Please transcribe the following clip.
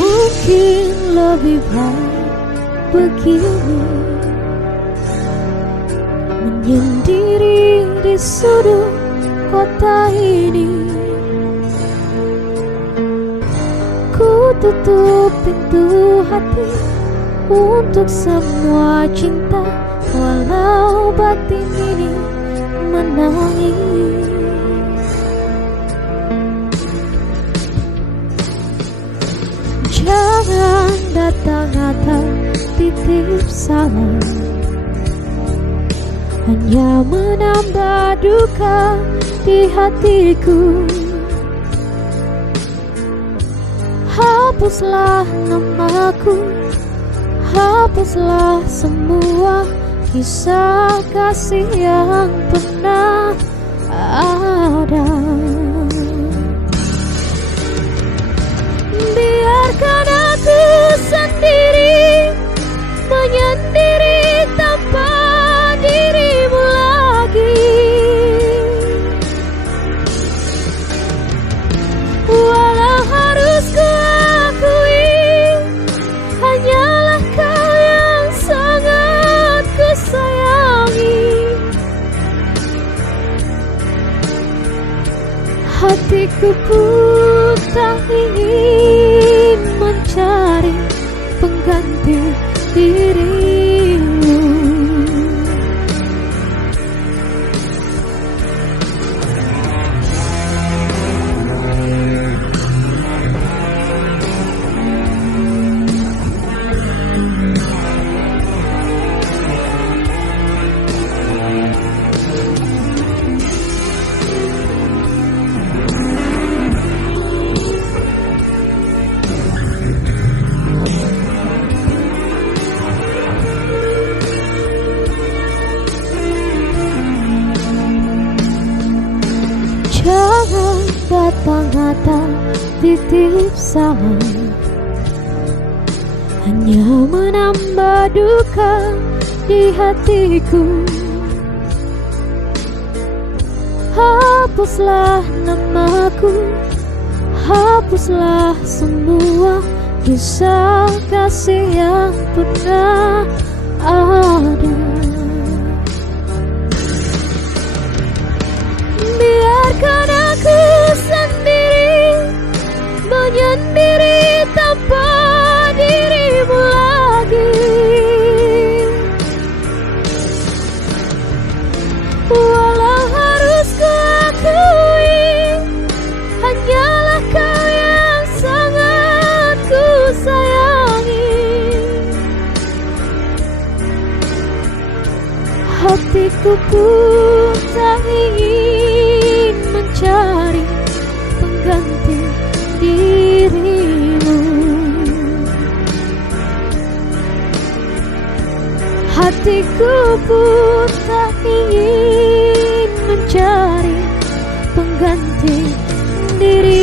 Mungkin lebih baik begini, menyendiri di sudut kota ini. Ku tutup pintu hati untuk semua cinta, walau batin ini menangis. Jangan datang atau titip salam, hanya menambah duka di hatiku. Hapuslah namaku, hapuslah semua kisah kasih yang pernah ada. Biarkan aku sendiri, menyendiri tanpa dirimu lagi. Walau harus ku akui, hanyalah kau yang sangat ku sayangi. Hatiku pun tak ingin mencari pengganti dirimu. Jangan datang atau titip salam, hanya menambah duka di hatiku. Hapuslah namaku, hapuslah semua kisah kasih yang pernah ada. Biarkan aku sendiri, menyendiri tanpa dirimu lagi. Walau harus ku akui, hanyalah kau yang sangat ku sayangi. Hatiku pun tak ingin mencari pengganti dirimu. Hatiku pun tak ingin mencari pengganti dirimu.